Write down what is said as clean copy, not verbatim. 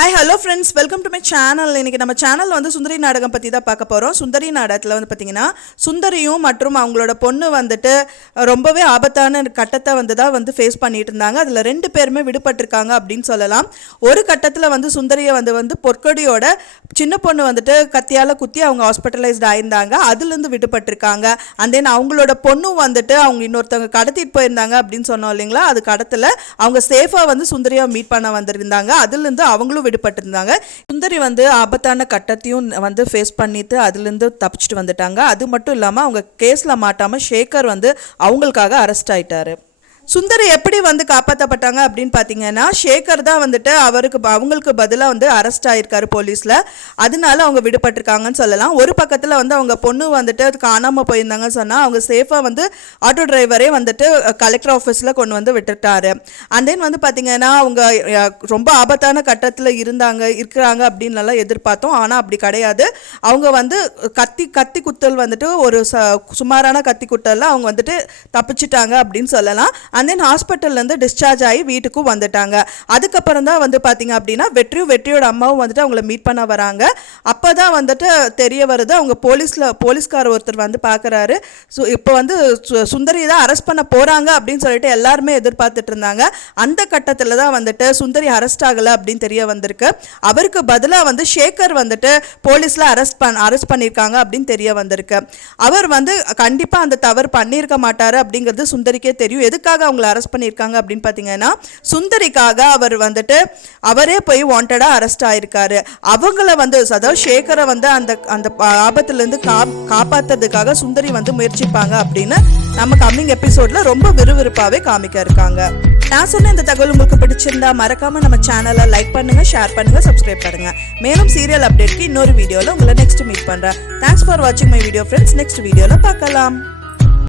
Hi hello friends, welcome to my channel. இன்றைக்கி நம்ம channel வந்து சுந்தரி நாடகம் பற்றி தான் பார்க்க போகிறோம். சுந்தரி நாடகத்தில் வந்து பார்த்திங்கன்னா சுந்தரியும் மற்றும் அவங்களோட பொண்ணு வந்துட்டு ரொம்பவே ஆபத்தான கட்டத்தை தான் ஃபேஸ் பண்ணிட்டு இருந்தாங்க. அதில் 2 பேருமே விடுபட்டிருக்காங்க அப்படின்னு சொல்லலாம். ஒரு கட்டத்தில் வந்து சுந்தரியை வந்து பொற்கொடியோட சின்ன பொண்ணு வந்துட்டு கத்தியால் குத்தி அவங்க ஹாஸ்பிட்டலைஸ்ட் ஆயிருந்தாங்க. அதுலேருந்து விடுபட்டிருக்காங்க. அண்ட் தென் அவங்களோட பொண்ணும் வந்துட்டு அவங்க இன்னொருத்தவங்க கடத்திட்டு போயிருந்தாங்க அப்படின்னு சொன்னோம் இல்லைங்களா, அது கடத்தில் அவங்க சேஃபாக வந்து சுந்தரியை மீட் பண்ண வந்திருந்தாங்க. அதுலேருந்து அவங்களும் விடுபட்டிருந்தாங்க. சுந்தரி வந்து ஆபத்தான கட்டத்தையும் வந்து ஃபேஸ் பண்ணிட்டு அதுலேருந்து தப்பிச்சுட்டு வந்துட்டாங்க. அது மட்டும் இல்லாமல் அவங்க கேஸில் மாட்டாமல் சேகர் வந்து அவங்களுக்காக அரெஸ்ட் ஆயிட்டாரு. சுந்தரி எப்படி வந்து காப்பாற்றப்பட்டாங்க அப்படின்னு பார்த்தீங்கன்னா, சேகர் தான் வந்துட்டு அவங்களுக்கு பதிலாக வந்து அரெஸ்ட் ஆகிருக்காரு போலீஸில். அதனால அவங்க விடுபட்டிருக்காங்கன்னு சொல்லலாம். ஒரு பக்கத்தில் வந்து அவங்க பொண்ணு வந்துட்டு காணாமல் போயிருந்தாங்கன்னு சொன்னால் அவங்க சேஃபாக வந்து ஆட்டோ டிரைவரே வந்துட்டு கலெக்டர் ஆஃபீஸில் கொண்டு வந்து விட்டுட்டாரு. அண்ட் தென் வந்து பார்த்தீங்கன்னா அவங்க ரொம்ப ஆபத்தான கட்டத்தில் இருக்கிறாங்க அப்படின்லாம் எதிர்பார்த்தோம். ஆனால் அப்படி கிடையாது. அவங்க வந்து கத்தி குத்தல் வந்துட்டு ஒரு சுமாரான கத்தி குத்தலில் அவங்க வந்துட்டு தப்பிச்சிட்டாங்க அப்படின்னு சொல்லலாம். அண்ட் தென் ஹாஸ்பிட்டல்லேருந்து டிஸ்சார்ஜ் ஆகி வீட்டுக்கும் வந்துட்டாங்க. அதுக்கப்புறம் தான் வந்து பார்த்தீங்க அப்படின்னா வெற்றியோட அம்மாவும் வந்துட்டு அவங்கள மீட் பண்ண வராங்க. அப்போ தான் வந்துட்டு தெரிய வருது, அவங்க போலீஸ்கார ஒருத்தர் வந்து பார்க்குறாரு. ஸோ இப்போ வந்து சுந்தரி தான் அரெஸ்ட் பண்ண போகிறாங்க அப்படின்னு சொல்லிட்டு எல்லாருமே எதிர்பார்த்துட்டு இருந்தாங்க. அந்த கட்டத்தில் தான் வந்துட்டு சுந்தரி அரெஸ்ட் ஆகலை அப்படின்னு தெரிய வந்திருக்கு. அவருக்கு பதிலாக வந்து சேகர் வந்துட்டு போலீஸில் அரெஸ்ட் பண்ணியிருக்காங்க அப்படின்னு தெரிய வந்திருக்கு. அவர் வந்து கண்டிப்பாக அந்த தவறு பண்ணியிருக்க மாட்டார் அப்படிங்கிறது சுந்தரிக்கே தெரியும். எதுக்காக அவங்களை அரெஸ்ட் பண்ணியிருக்காங்க அப்படின்னு பார்த்தீங்கன்னா, சுந்தரிக்காக அவர் வந்துட்டு அவரே போய் வாண்டடாக அரெஸ்ட் ஆயிருக்காரு. அவங்கள வந்து அதாவது சேகரை வந்து அந்த ஆபத்துலேருந்து காப்பாற்றுறதுக்காக சுந்தரி வந்து முயற்சிப்பாங்க அப்படின்னு நம்ம கம்மிங் எபிசோட்ல ரொம்ப விறுவிறுப்பாகவே காமிக்க இருக்காங்க. நான் சொன்ன இந்த தகவல் உங்களுக்கு பிடிச்சிருந்தா மறக்காம நம்ம சேனலை லைக் பண்ணுங்க, ஷேர் பண்ணுங்க, சப்ஸ்கிரைப் பண்ணுங்க. மேலும் சீரியல் அப்டேட்க்கு இன்னொரு வீடியோவில் உங்களை நெக்ஸ்ட் மீட் பண்றேன். தேங்க்ஸ் ஃபார் வாட்சிங் மை வீடியோ ஃப்ரெண்ட்ஸ். நெக்ஸ்ட் வீடியோவில் பார்க்கலாம்.